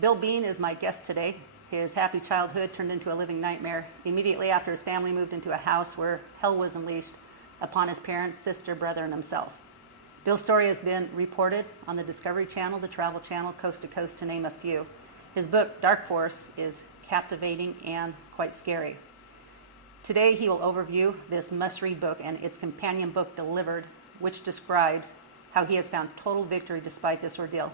Bill Bean is my guest today. His happy childhood turned into a living nightmare immediately after his family moved into a house where hell was unleashed upon his parents, sister, brother, and himself. Bill's story has been reported on the Discovery Channel, the Travel Channel, Coast to Coast, to name a few. His book, Dark Force, is captivating and quite scary. Today, he will overview this must-read book and its companion book, Delivered, which describes how he has found total victory despite this ordeal.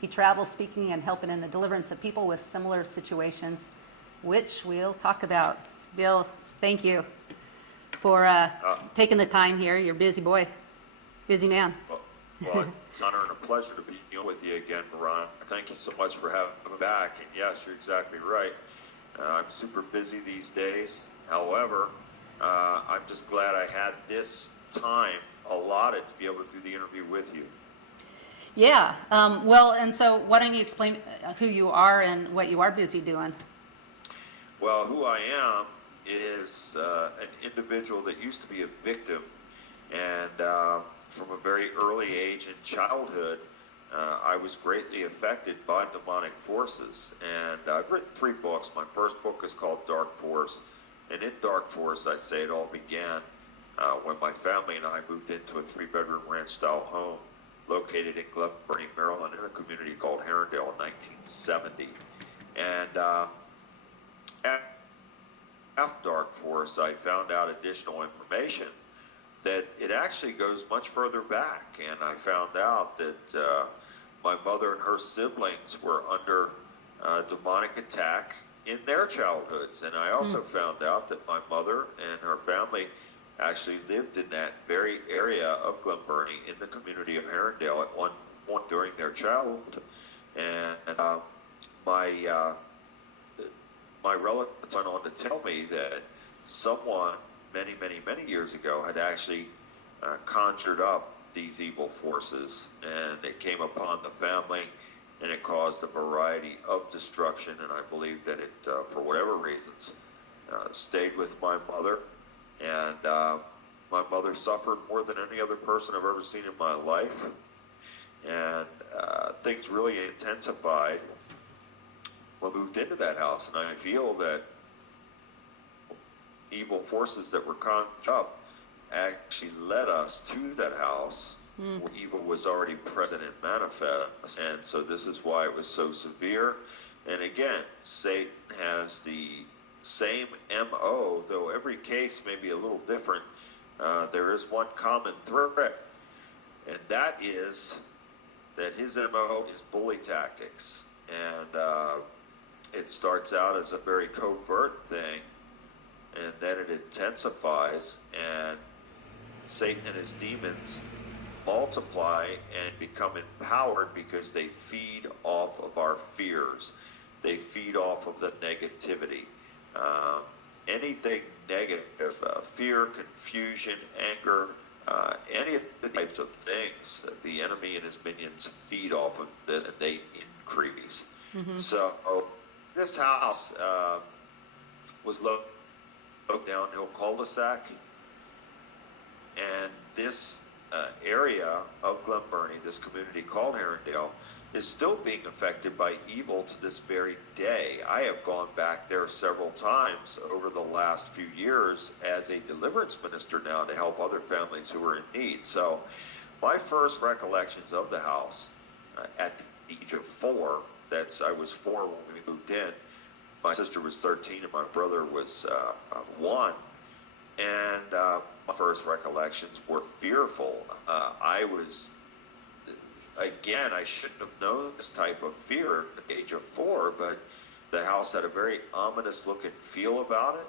He travels speaking and helping in the deliverance of people with similar situations, which we'll talk about. Bill, thank you for taking the time here. You're a busy boy, busy man. Well, it's an honor and a pleasure to be with you again, Ron. Thank you so much for having me back. And yes, you're exactly right. I'm super busy these days. However, I'm just glad I had this time allotted to be able to do the interview with you. Yeah. Well, and so why don't you explain who you are and what you are busy doing? Well, who I am is an individual that used to be a victim, and from a very early age in childhood, I was greatly affected by demonic forces. And I've written 3 books. My first book is called Dark Force, and in Dark Force, I say it all began when my family and I moved into a 3-bedroom ranch-style home located in Glen Burnie, Maryland, in a community called Herondale in 1970. And after Dark Force, I found out additional information that it actually goes much further back. And I found out that my mother and her siblings were under demonic attack in their childhoods. And I also found out that my mother and her family actually lived in that very area of Glen Burnie in the community of Herondale at one point during their childhood. And my relatives went on to tell me that someone many years ago had actually conjured up these evil forces, and it came upon the family, and it caused a variety of destruction. And I believe that it, for whatever reasons, stayed with my mother. And my mother suffered more than any other person I've ever seen in my life. And things really intensified when we moved into that house. And I feel that evil forces that were conjured up actually led us to that house where evil was already present and manifest. And so this is why it was so severe. And again, Satan has the same MO, though every case may be a little different. There is one common thread, and that is that his MO is bully tactics. And it starts out as a very covert thing, and then it intensifies, and Satan and his demons multiply and become empowered because they feed off of our fears. They feed off of the negativity. Anything negative, fear, confusion, anger, any of the types of things that the enemy and his minions feed off of, and they increase. So this house was located downhill cul-de-sac, and this area of Glen Burnie, this community called Herondale, is still being affected by evil to this very day. I have gone back there several times over the last few years as a deliverance minister now to help other families who are in need. So my first recollections of the house at the age of 4, I was 4 when we moved in. My sister was 13 and my brother was 1. And my first recollections were fearful. Again, I shouldn't have known this type of fear at the age of 4, but the house had a very ominous look and feel about it.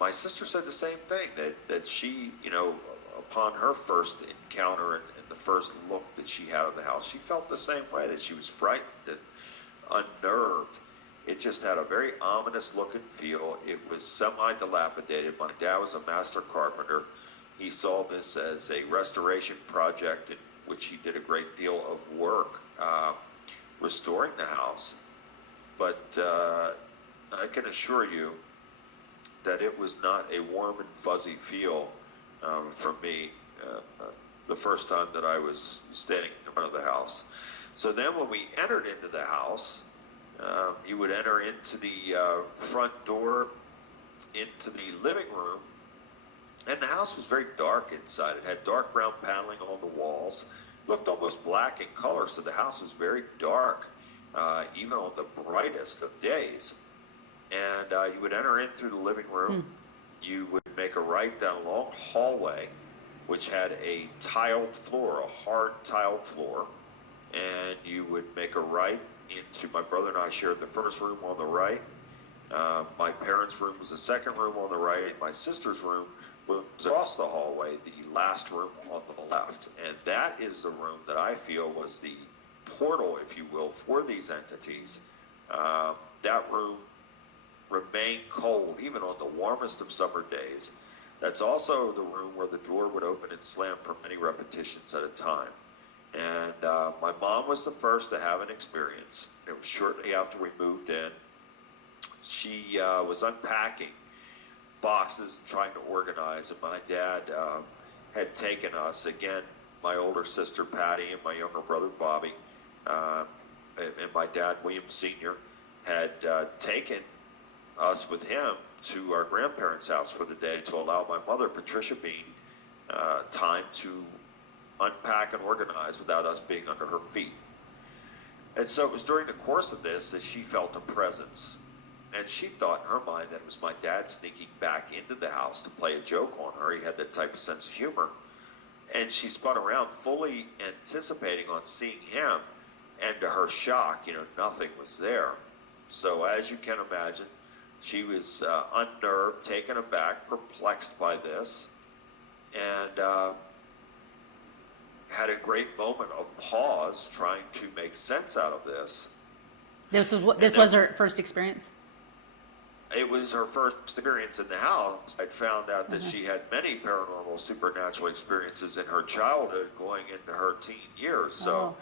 My sister said the same thing, that she, upon her first encounter and the first look that she had of the house, she felt the same way, that she was frightened and unnerved. It just had a very ominous look and feel. It was semi-dilapidated. My dad was a master carpenter. He saw this as a restoration project in which he did a great deal of work restoring the house. But I can assure you that it was not a warm and fuzzy feel for me the first time that I was standing in front of the house. So then when we entered into the house, you would enter into the front door into the living room, and the house was very dark inside. It had dark brown paneling on the walls, looked almost black in color, so the house was very dark, even on the brightest of days. And you would enter in through the living room. You would make a right down a long hallway, which had a tiled floor, a hard tiled floor, and you would make a right into, my brother and I shared the first room on the right. My parents' room was the second room on the right. My sister's room was across the hallway, the last room on the left. And that is the room that I feel was the portal, if you will, for these entities. That room remained cold even on the warmest of summer days. That's also the room where the door would open and slam for many repetitions at a time. And my mom was the first to have an experience. It was shortly after we moved in. She was unpacking boxes and trying to organize, and my dad had taken us, again, my older sister Patty and my younger brother Bobby, and my dad William Sr. had taken us with him to our grandparents' house for the day to allow my mother, Patricia Bean, time to unpack and organize without us being under her feet. And so it was during the course of this that she felt a presence. And she thought in her mind that it was my dad sneaking back into the house to play a joke on her. He had that type of sense of humor. And she spun around fully anticipating on seeing him. And to her shock, nothing was there. So as you can imagine, she was unnerved, taken aback, perplexed by this, and had a great moment of pause trying to make sense out of this. This was her first experience? It was her first experience in the house. I'd found out that she had many paranormal, supernatural experiences in her childhood going into her teen years. So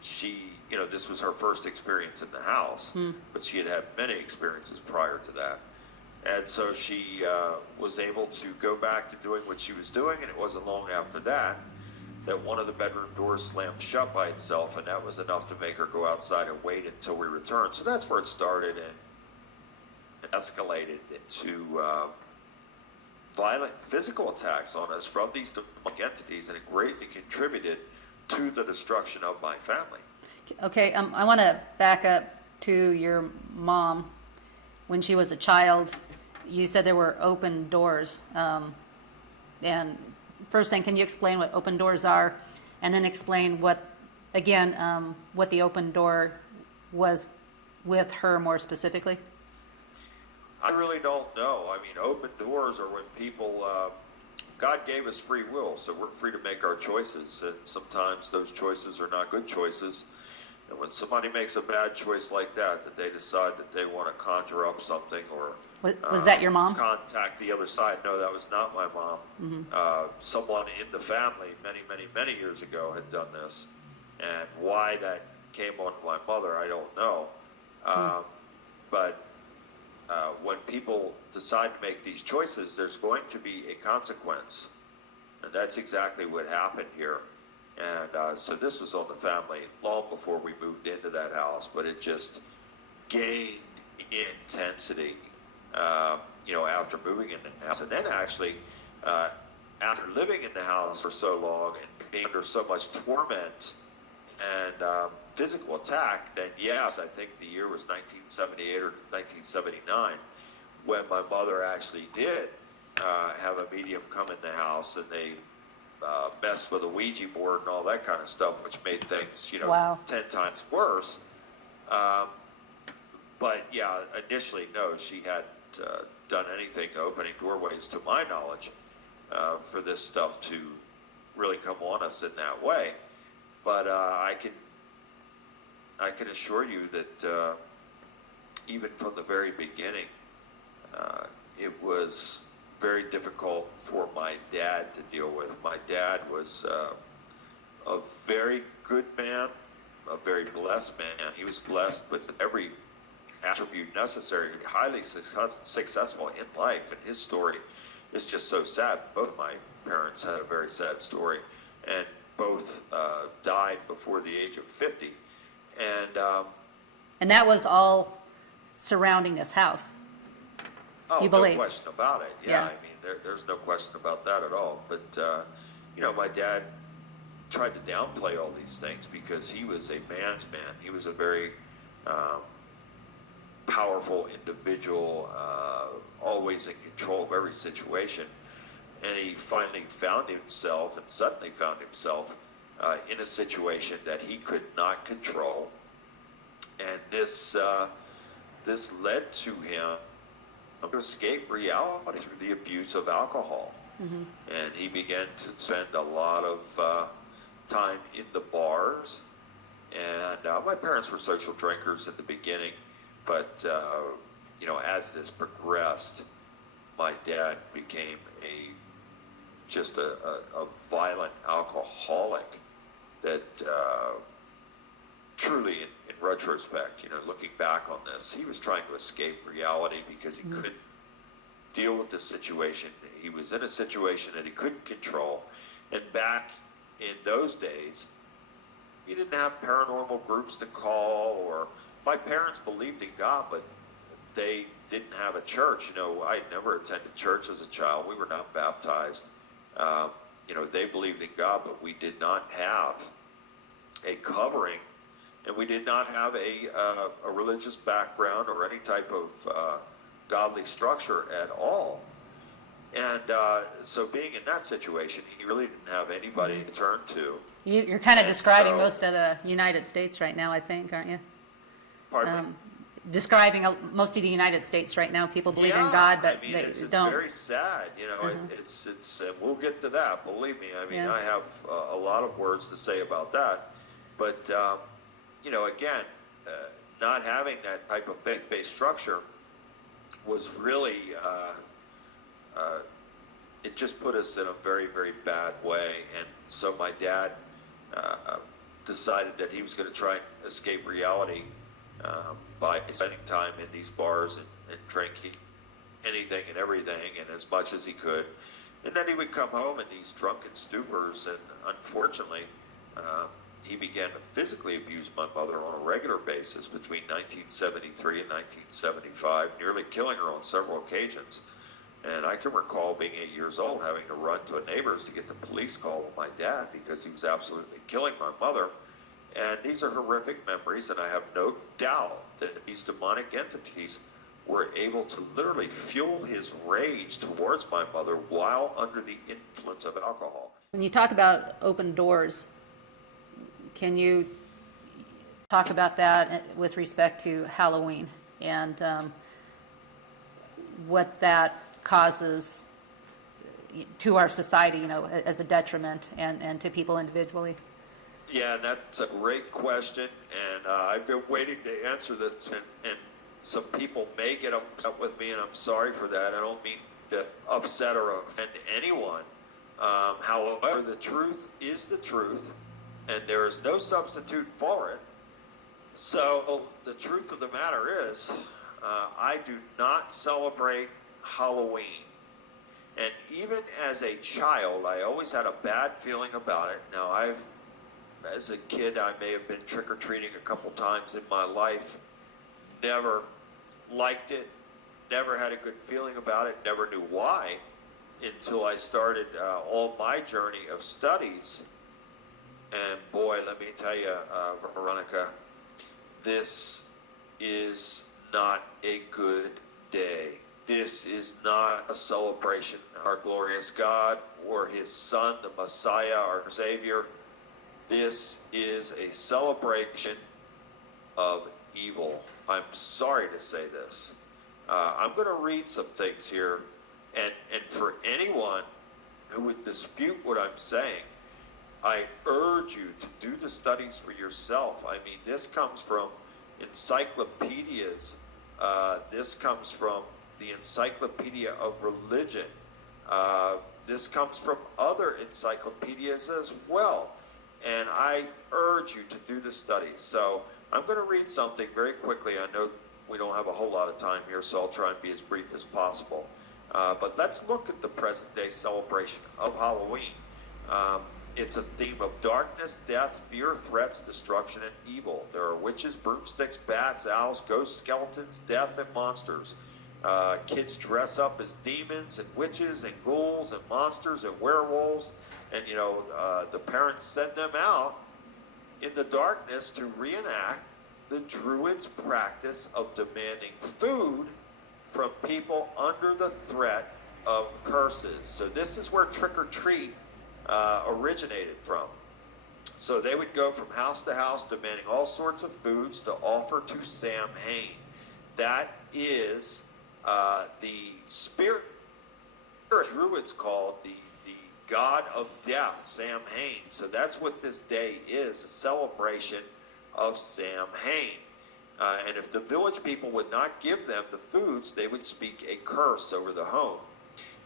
she, this was her first experience in the house, but she had had many experiences prior to that. And so she was able to go back to doing what she was doing, and it wasn't long after that one of the bedroom doors slammed shut by itself, and that was enough to make her go outside and wait until we returned. So that's where it started, and it escalated into violent physical attacks on us from these demonic entities, and it greatly contributed to the destruction of my family. Okay, I want to back up to your mom. When she was a child, you said there were open doors. And first thing, can you explain what open doors are? And then explain what the open door was with her more specifically? I really don't know. I mean, open doors are when people, God gave us free will, so we're free to make our choices. And sometimes those choices are not good choices. And when somebody makes a bad choice like that they decide that they want to conjure up something or was that your mom? Contact the other side. No, that was not my mom. Someone in the family many years ago had done this. And why that came on my mother, I don't know. But when people decide to make these choices, there's going to be a consequence. And that's exactly what happened here. And so this was on the family long before we moved into that house, but it just gained intensity, after moving in the house. And then actually, after living in the house for so long and being under so much torment and physical attack, then yes, I think the year was 1978 or 1979, when my mother actually did have a medium come in the house, and they messed with a Ouija board and all that kind of stuff, which made things, 10 times worse. But yeah, initially, no, she hadn't done anything opening doorways, to my knowledge, for this stuff to really come on us in that way. But I can assure you that even from the very beginning, it was very difficult for my dad to deal with. My dad was a very good man, a very blessed man. He was blessed with every attribute necessary to be highly successful in life. And his story is just so sad. Both my parents had a very sad story. And both died before the age of 50. And that was all surrounding this house. Oh, You no believe? question about it. Yeah, Yeah. I mean, there's no question about that at all. But, my dad tried to downplay all these things because he was a man's man. He was a very powerful individual, always in control of every situation. And he finally found himself, and suddenly found himself, in a situation that he could not control. And this led to him to escape reality through the abuse of alcohol. And he began to spend a lot of time in the bars. And my parents were social drinkers in the beginning, but as this progressed, my dad became just a violent alcoholic that truly, in retrospect, looking back on this, he was trying to escape reality because he couldn't deal with the situation. He was in a situation that he couldn't control. And back in those days, you didn't have paranormal groups to call, or my parents believed in God, but they didn't have a church. I never attended church as a child. We were not baptized. They believed in God, but we did not have a covering, and we did not have a religious background or any type of godly structure at all. And so being in that situation, he really didn't have anybody to turn to. You're kind of describing most of the United States right now, I think, aren't you? Pardon me? Describing most of the United States right now. People believe in God, but they it's don't. very sad. It's and we'll get to that. Believe me. Yeah. I have a lot of words to say about that. But again, not having that type of faith-based structure was really it just put us in a very, very bad way. And so my dad decided that he was going to try and escape reality by spending time in these bars and drinking anything and everything and as much as he could. And then he would come home in these drunken stupors, and unfortunately, he began to physically abuse my mother on a regular basis between 1973 and 1975, nearly killing her on several occasions. And I can recall being 8 years old, having to run to a neighbor's to get the police call with my dad because he was absolutely killing my mother. And these are horrific memories, and I have no doubt that these demonic entities were able to literally fuel his rage towards my mother while under the influence of alcohol. When you talk about open doors, can you talk about that with respect to Halloween and what that causes to our society, as a detriment and to people individually? Yeah, that's a great question, and I've been waiting to answer this, and some people may get upset with me, and I'm sorry for that. I don't mean to upset or offend anyone. However, the truth is the truth, and there is no substitute for it. So the truth of the matter is, I do not celebrate Halloween. And even as a child, I always had a bad feeling about it. Now, as a kid, I may have been trick-or-treating a couple times in my life. Never liked it, never had a good feeling about it, never knew why until I started all my journey of studies. And boy, let me tell you, Veronica, this is not a good day. This is not a celebration of our glorious God or his Son, the Messiah, our Savior. This is a celebration of evil. I'm sorry to say this. I'm going to read some things here, and for anyone who would dispute what I'm saying, I urge you to do the studies for yourself. I mean, this comes from encyclopedias. This comes from the Encyclopedia of Religion. This comes from other encyclopedias as well. And I urge you to do the studies. So I'm going to read something very quickly. I know we don't have a whole lot of time here, so I'll try and be as brief as possible. But let's look at the present day celebration of Halloween. It's a theme of darkness, death, fear, threats, destruction, and evil. There are witches, broomsticks, bats, owls, ghosts, skeletons, death, and monsters. Kids dress up as demons and witches and ghouls and monsters and werewolves. And, the parents send them out in the darkness to reenact the Druids' practice of demanding food from people under the threat of curses. So this is where trick or treat originated from. So they would go from house to house demanding all sorts of foods to offer to Samhain. That is the spirit Druids called the god of death, Samhain. So that's what this day is, a celebration of Samhain. And if the village people would not give them the foods, they would speak a curse over the home.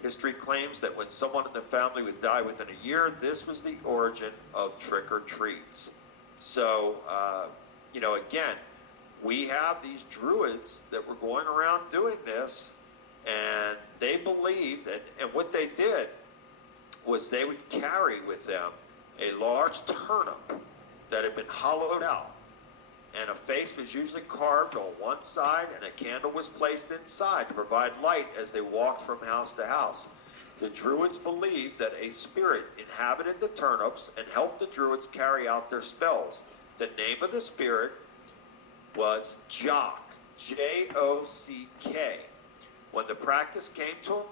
History claims that when someone in the family would die within a year, this was the origin of trick-or-treats. So, again, we have these Druids that were going around doing this, and they believed, and what they did was they would carry with them a large turnip that had been hollowed out. And a face was usually carved on one side, and a candle was placed inside to provide light as they walked from house to house. The Druids believed that a spirit inhabited the turnips and helped the Druids carry out their spells. The name of the spirit was Jock, J-O-C-K. When the practice came to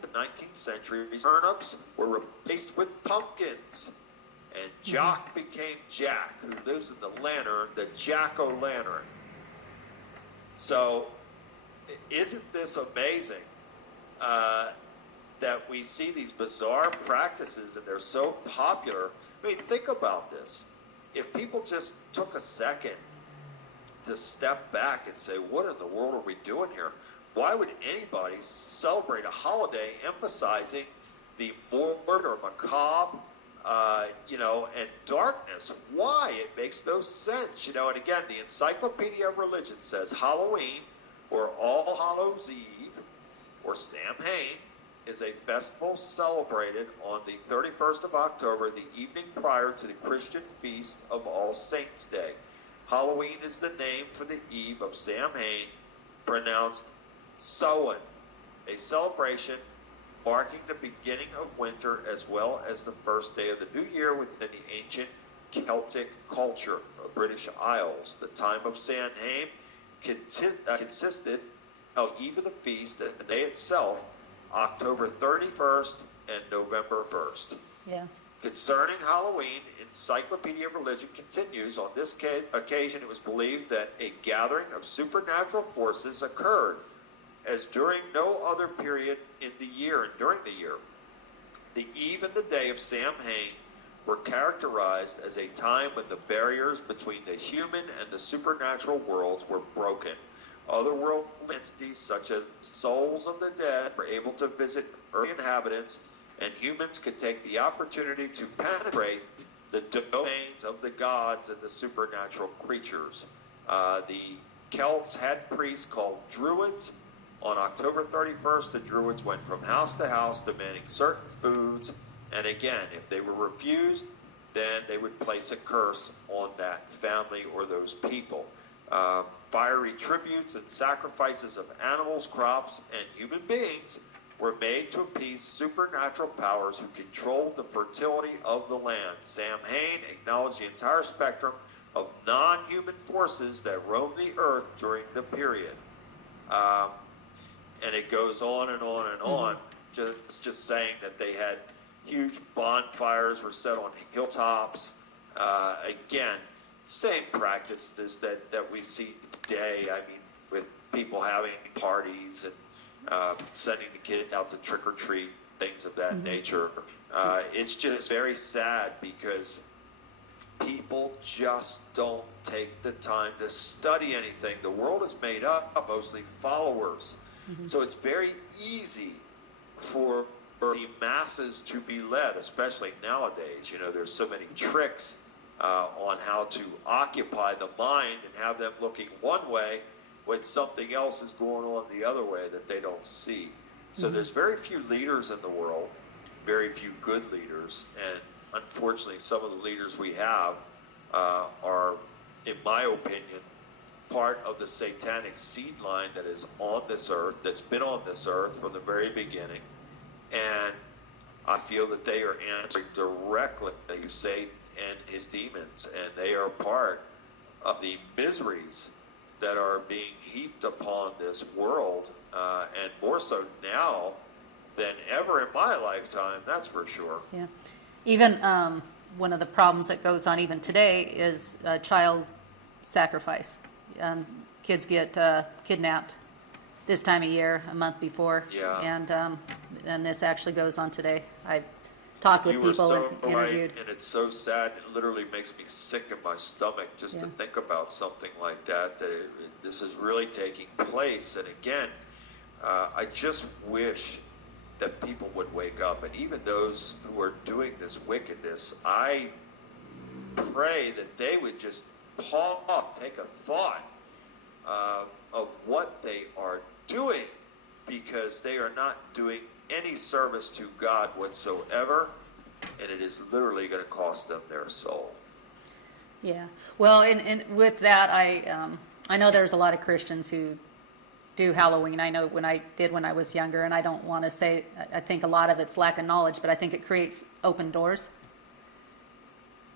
the 19th century, turnips were replaced with pumpkins. And Jock became Jack, who lives in the lantern, the Jack-o'-lantern. So, isn't this amazing that we see these bizarre practices and they're so popular? I mean, think about this. If people just took a second to step back and say, what in the world are we doing here? Why would anybody celebrate a holiday emphasizing the morbid or macabre, and darkness? Why? It makes no sense, and again, the Encyclopedia of Religion says Halloween, or All Hallows Eve, or Samhain, is a festival celebrated on the 31st of October, the evening prior to the Christian feast of All Saints' Day. Halloween is the name for the eve of Samhain, pronounced Samhain, a celebration marking the beginning of winter as well as the first day of the new year within the ancient Celtic culture of British Isles. The time of Samhain consisted of eve of the feast and the day itself, October 31st and November 1st. Yeah. Concerning Halloween, Encyclopedia of Religion continues, on this occasion it was believed that a gathering of supernatural forces occurred as during no other period in the year and during the year. The eve and the day of Samhain were characterized as a time when the barriers between the human and the supernatural worlds were broken. Otherworldly entities such as souls of the dead were able to visit earth inhabitants, and humans could take the opportunity to penetrate the domains of the gods and the supernatural creatures. The Celts had priests called Druids. On October 31st, the Druids went from house to house demanding certain foods, and again, if they were refused, then they would place a curse on that family or those people. Fiery tributes and sacrifices of animals, crops, and human beings were made to appease supernatural powers who controlled the fertility of the land. Samhain acknowledged the entire spectrum of non-human forces that roamed the earth during the period. And it goes on and on and on, just saying that they had huge bonfires were set on hilltops. Again, same practices that we see today. I mean, with people having parties and sending the kids out to trick or treat, things of that nature. It's just very sad because people just don't take the time to study anything. The world is made up of mostly followers. So it's very easy for the masses to be led, especially nowadays. There's so many tricks on how to occupy the mind and have them looking one way when something else is going on the other way that they don't see. So there's very few leaders in the world, very few good leaders, and unfortunately, some of the leaders we have are, in my opinion, part of the satanic seed line that is on this earth, that's been on this earth from the very beginning. And I feel that they are answering directly to Satan and his demons, and they are part of the miseries that are being heaped upon this world, and more so now than ever in my lifetime, that's for sure. Yeah. Even one of the problems that goes on even today is child sacrifice. Kids get kidnapped this time of year, a month before. Yeah. And this actually goes on today. I talked with You were people so and right, interviewed. and it's so sad. It literally makes me sick in my stomach just to think about something like that. This is really taking place. And again, I just wish that people would wake up. And even those who are doing this wickedness, I pray that they would just pause, take a thought of what they are doing, because they are not doing any service to God whatsoever, and it is literally going to cost them their soul. Yeah. Well, and with that, I know there's a lot of Christians who do Halloween. I know when I was younger, and I don't want to say, I think a lot of it's lack of knowledge, but I think it creates open doors.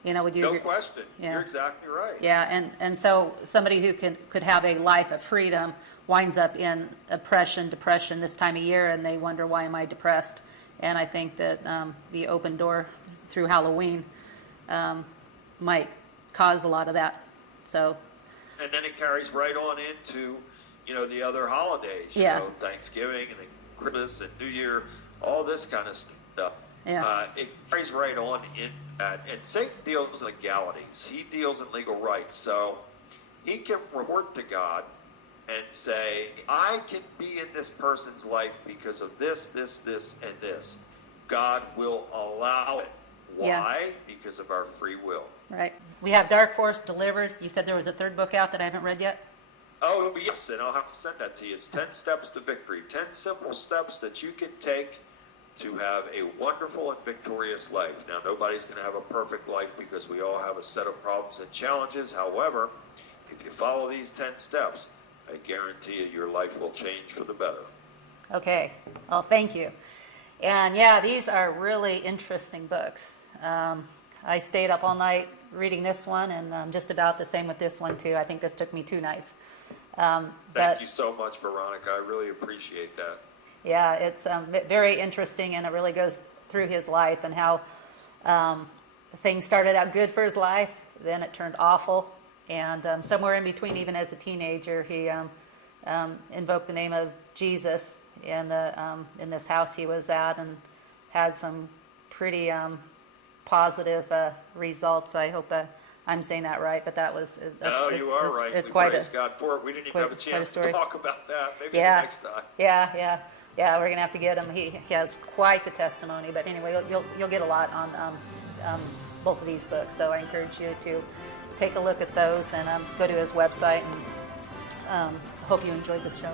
You know, would you No agree? question. Yeah. You're exactly right. Yeah, and so somebody who could have a life of freedom winds up in oppression, depression this time of year, and they wonder, why am I depressed? And I think that the open door through Halloween might cause a lot of that. So. And then it carries right on into, the other holidays, Thanksgiving and then Christmas and New Year, all this kind of stuff. Yeah. It carries right on in that. And Satan deals in legalities. He deals in legal rights. So he can report to God and say, I can be in this person's life because of this, this, this, and this. God will allow it. Why? Yeah. Because of our free will. Right. We have Dark Force Delivered. You said there was a third book out that I haven't read yet? Oh, yes, and I'll have to send that to you. It's 10 Steps to Victory. 10 simple steps that you can take to have a wonderful and victorious life. Now, nobody's going to have a perfect life because we all have a set of problems and challenges. However, if you follow these 10 steps, I guarantee you your life will change for the better. Okay. Well, thank you. And yeah, these are really interesting books. I stayed up all night reading this one, and just about the same with this one too. I think this took me 2 nights. Thank you so much, Veronica. I really appreciate that. Yeah, it's very interesting, and it really goes through his life and how things started out good for his life, then it turned awful, and somewhere in between, even as a teenager, he invoked the name of Jesus in this house he was at, and had some pretty positive results. I hope that I'm saying that right, but You are right. It's we quite praise God for it. We didn't even have a chance to talk about that. Maybe the next time. Yeah. We're gonna have to get him. He has quite the testimony. But anyway, you'll get a lot on both of these books. So I encourage you to take a look at those and go to his website. And hope you enjoyed the show.